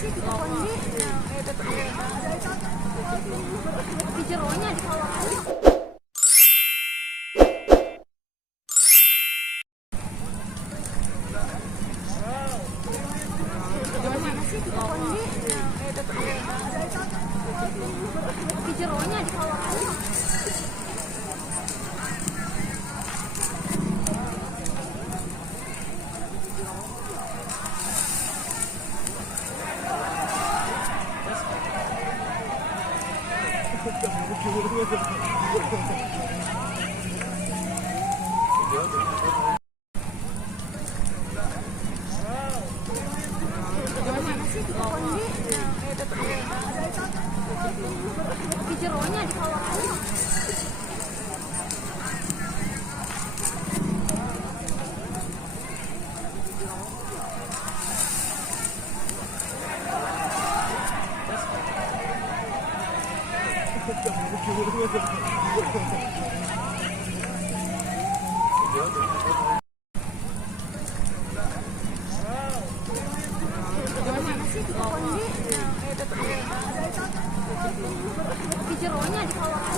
Di jeronya di bawah. Mana sih di bawah ini? Di jeronya di bawah. Mana sih di bawah ini? Di jeronya di bawah. Mana sih di bawah ini? Di jeronya di bawah.